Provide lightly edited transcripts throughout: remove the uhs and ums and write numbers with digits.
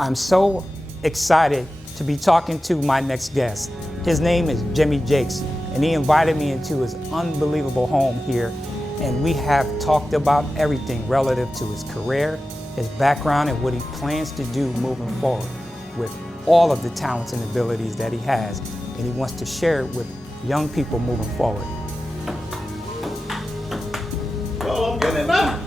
I'm so excited to be talking to my next guest. His name is Jimmy Jakes, and he invited me into his unbelievable home here, and we have talked about everything relative to his career, his background, and what he plans to do moving forward with all of the talents and abilities that he has, and he wants to share it with young people moving forward. Oh, I'm getting it now.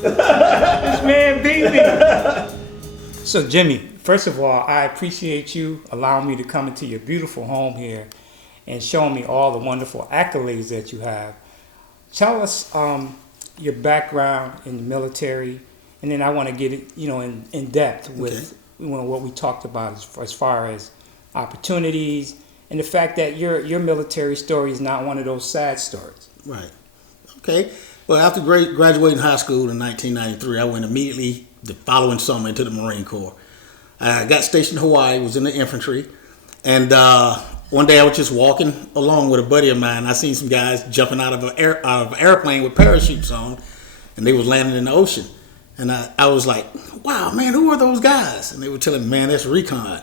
This man beat me. So Jimmy, first of all, I appreciate you allowing me to come into your beautiful home here and showing me all the wonderful accolades that you have. Tell us your background in the military, and then I want to get it, in depth with what we talked about as far as opportunities and the fact that your military story is not one of those sad stories. Right. Okay. Well, after graduating high school in 1993, I went immediately the following summer into the Marine Corps. I got stationed in Hawaii, was in the infantry, and one day I was just walking along with a buddy of mine. I seen some guys jumping out of an airplane with parachutes on, and they was landing in the ocean. And I was like, wow, man, who are those guys? And they were telling me, man, that's recon.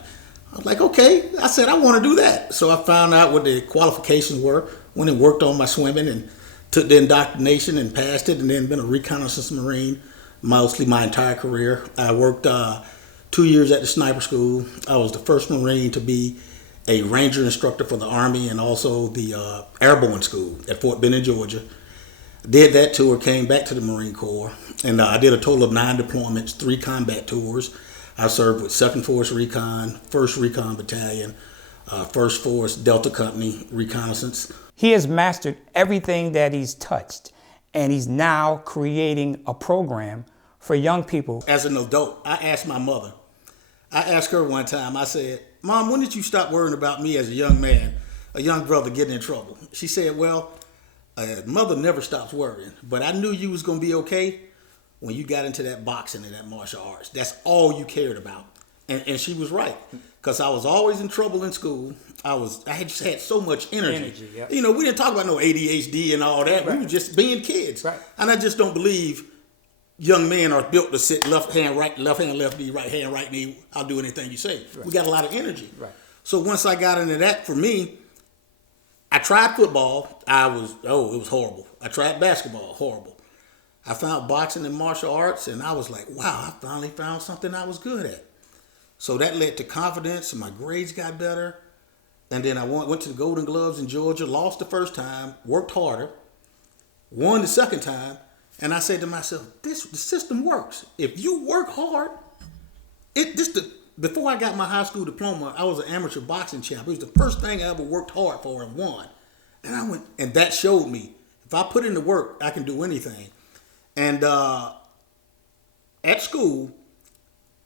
I was like, okay. I said, I want to do that. So I found out what the qualifications were, went and worked on my swimming and took the indoctrination and passed it, and then been a reconnaissance Marine mostly my entire career. I worked 2 years at the sniper school. I was the first Marine to be a Ranger instructor for the Army and also the Airborne School at Fort Benning, Georgia. Did that tour, came back to the Marine Corps, and I did a total of 9 deployments, 3 combat tours. I served with 2nd Force Recon, 1st Recon Battalion, 1st Force Delta Company, Reconnaissance. He has mastered everything that he's touched, and he's now creating a program for young people. As an adult, I asked my mother. I asked her one time, I said, Mom, when did you stop worrying about me as a young man, a young brother getting in trouble? She said, well, mother never stops worrying, but I knew you was going to be okay when you got into that boxing and that martial arts. That's all you cared about. And she was right, because I was always in trouble in school. I had just had so much energy. Yep. We didn't talk about no ADHD and all that. Right. We were just being kids. Right. And I just don't believe young men are built to sit left hand, left knee, right hand, right knee. I'll do anything you say. Right. We got a lot of energy. Right. So once I got into that, for me, I tried football. It was horrible. I tried basketball, horrible. I found boxing and martial arts, and I was like, wow, I finally found something I was good at. So that led to confidence, and my grades got better. And then I went to the Golden Gloves in Georgia, lost the first time, worked harder, won the second time, and I said to myself, the system works. If you work hard, before I got my high school diploma, I was an amateur boxing champ. It was the first thing I ever worked hard for and won. And that showed me, if I put in the work, I can do anything. And at school,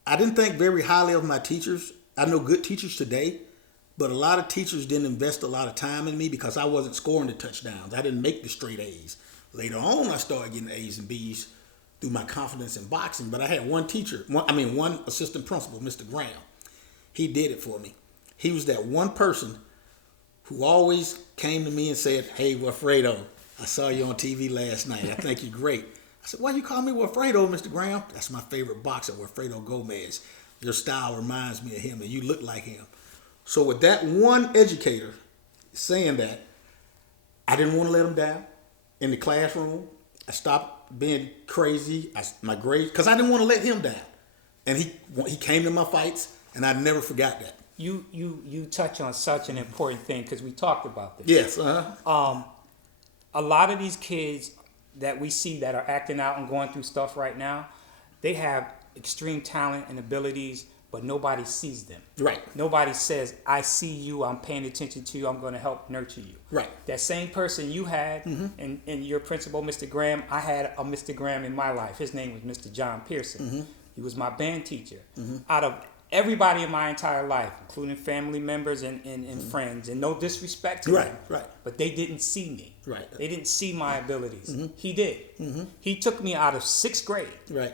I didn't think very highly of my teachers. I know good teachers today, but a lot of teachers didn't invest a lot of time in me because I wasn't scoring the touchdowns. I didn't make the straight A's. Later on, I started getting A's and B's through my confidence in boxing. But I had one assistant principal, Mr. Graham. He did it for me. He was that one person who always came to me and said, hey, Wilfredo, I saw you on TV last night. I think you're great. I said, why you call me Wilfredo, Mr. Graham? That's my favorite boxer, Wilfredo Gomez. Your style reminds me of him, and you look like him. So with that one educator saying that, I didn't want to let him down in the classroom. I stopped being crazy. My grades, because I didn't want to let him down. And he came to my fights, and I never forgot that. You touch on such an important thing, because we talked about this. Yes. A lot of these kids that we see that are acting out and going through stuff right now, they have extreme talent and abilities, but nobody sees them. Right. Nobody says, I see you, I'm paying attention to you, I'm going to help nurture you. Right. That same person you had and your principal, Mr. Graham, I had a Mr. Graham in my life. His name was Mr. John Pearson. He was my band teacher. Out of everybody in my entire life, including family members and friends, and no disrespect to them. Right. But they didn't see me. Right. They didn't see my abilities. He did. He took me out of 6th grade. Right.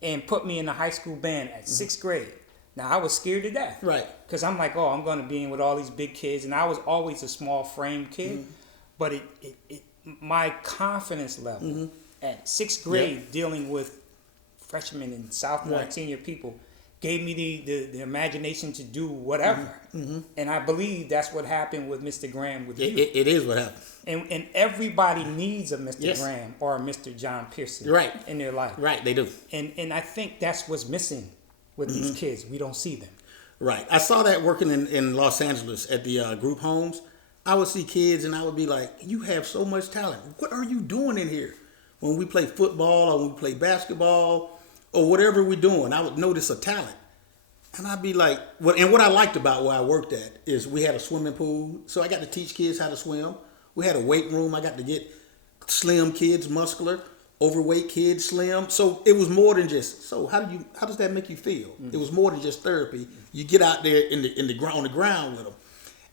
And put me in the high school band at 6th grade. Now, I was scared to death. Right. Because I'm like, I'm going to be in with all these big kids. And I was always a small frame kid. But my confidence level at 6th grade dealing with freshmen and sophomore and Right. senior people, gave me the imagination to do whatever. And I believe that's what happened with Mr. Graham with you. It is what happened. And everybody needs a Mr. Yes. Graham or a Mr. John Pearson Right. in their life. Right, they do. And I think that's what's missing with these kids. We don't see them. Right. I saw that working in Los Angeles at the group homes. I would see kids and I would be like, you have so much talent. What are you doing in here? When we play football or when we play basketball or whatever we're doing, I would notice a talent. And I'd be like, and what I liked about where I worked at is we had a swimming pool. So I got to teach kids how to swim. We had a weight room. I got to get slim kids muscular, overweight kids slim. So it was more than just, so how does that make you feel? It was more than just therapy. You get out there on the ground with them.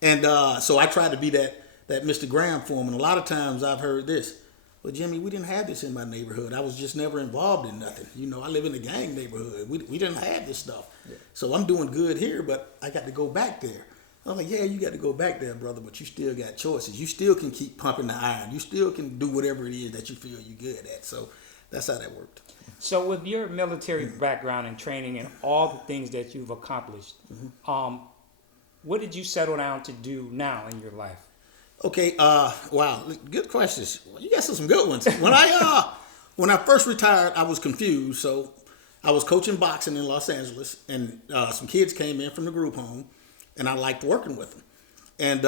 And so I tried to be that Mr. Graham for him. And a lot of times I've heard this, well, Jimmy, we didn't have this in my neighborhood. I was just never involved in nothing. You know, I live in a gang neighborhood. We didn't have this stuff. Yeah. So I'm doing good here, but I got to go back there. I'm like, yeah, you got to go back there, brother, but you still got choices. You still can keep pumping the iron. You still can do whatever it is that you feel you're good at. So that's how that worked. So with your military background and training and all the things that you've accomplished, what did you settle down to do now in your life? Okay, wow, good questions. You got some good ones. When I first retired, I was confused. So I was coaching boxing in Los Angeles, and some kids came in from the group home, and I liked working with them, and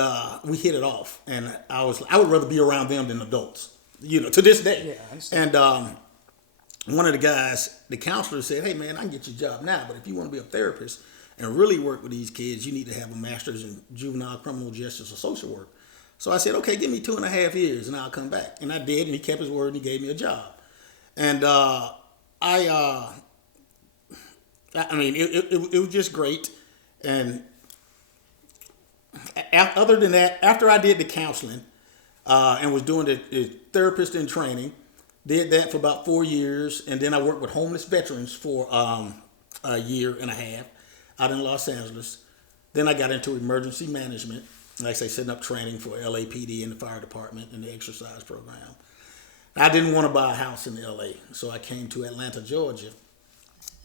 we hit it off. And I would rather be around them than adults, you know, to this day. Yeah, I understand. And one of the guys, the counselor, said, "Hey man, I can get you a job now, but if you want to be a therapist and really work with these kids, you need to have a master's in juvenile criminal justice or social work." So I said, okay, give me 2.5 years and I'll come back. And I did, and he kept his word and he gave me a job. And I mean, it was just great. And other than that, after I did the counseling and was doing the therapist in training, did that for about 4 years. And then I worked with homeless veterans for a year and a half out in Los Angeles. Then I got into emergency management. Like I say, setting up training for LAPD and the fire department and the exercise program. I didn't want to buy a house in LA, so I came to Atlanta, Georgia,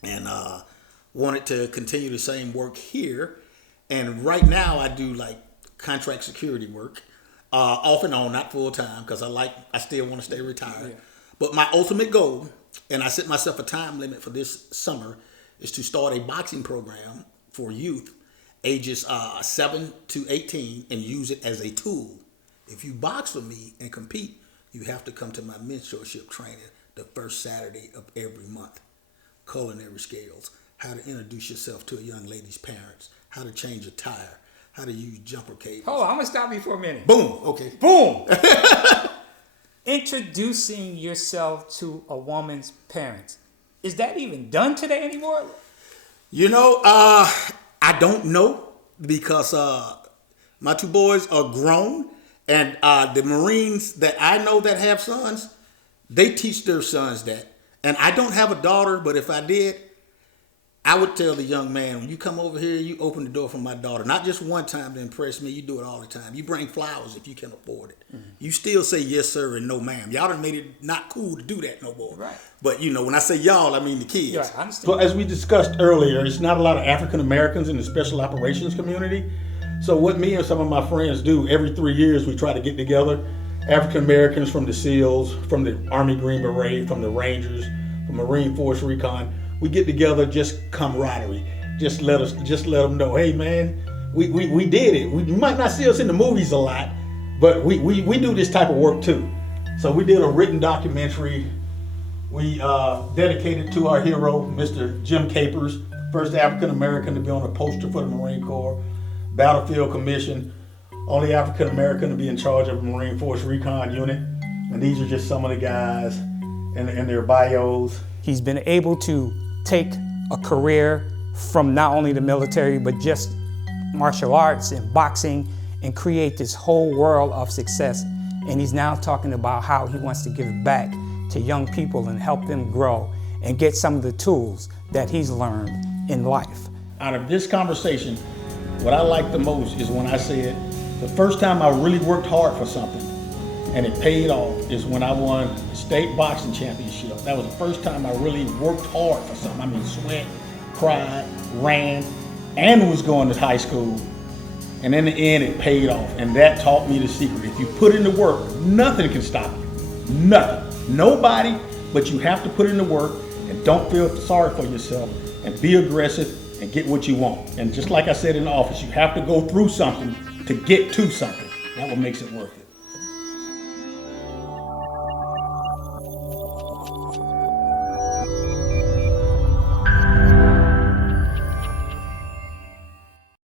and wanted to continue the same work here. And right now I do like contract security work, off and on, not full time, because I still want to stay retired. Yeah. But my ultimate goal, and I set myself a time limit for this summer, is to start a boxing program for youth ages 7 to 18 and use it as a tool. If you box with me and compete, you have to come to my mentorship training the first Saturday of every month. Culinary skills, how to introduce yourself to a young lady's parents, how to change a tire, how to use jumper cables. Hold on, I'm gonna stop you for a minute. Boom, okay. Boom! Introducing yourself to a woman's parents. Is that even done today anymore? You know, I don't know, because my two boys are grown, and the Marines that I know that have sons, they teach their sons that. And I don't have a daughter, but if I did, I would tell the young man, when you come over here, you open the door for my daughter. Not just one time to impress me, you do it all the time. You bring flowers if you can afford it. Mm-hmm. You still say yes, sir, and no, ma'am. Y'all done made it not cool to do that no more. Right. But, you know, when I say y'all, I mean the kids. Yeah, I understand. So as we discussed earlier, it's not a lot of African Americans in the special operations community. So what me and some of my friends do, every 3 years we try to get together, African Americans from the SEALs, from the Army Green Beret, from the Rangers, from Marine Force Recon. We get together, just camaraderie. Just let them know, hey man, we did it. You might not see us in the movies a lot, but we do this type of work too. So we did a written documentary. We dedicated to our hero, Mr. Jim Capers, first African American to be on a poster for the Marine Corps, Battlefield Commission, only African American to be in charge of a Marine Force Recon unit. And these are just some of the guys and their bios. He's been able to take a career from not only the military, but just martial arts and boxing, and create this whole world of success. And he's now talking about how he wants to give back to young people and help them grow and get some of the tools that he's learned in life. Out of this conversation, what I like the most is when I said, the first time I really worked hard for something, and it paid off, is when I won the state boxing championship. That was the first time I really worked hard for something. I mean, sweat, cried, ran, and was going to high school. And in the end, it paid off. And that taught me the secret. If you put in the work, nothing can stop you. Nothing. Nobody, but you have to put in the work and don't feel sorry for yourself and be aggressive and get what you want. And just like I said in the office, you have to go through something to get to something. That what makes it worth it.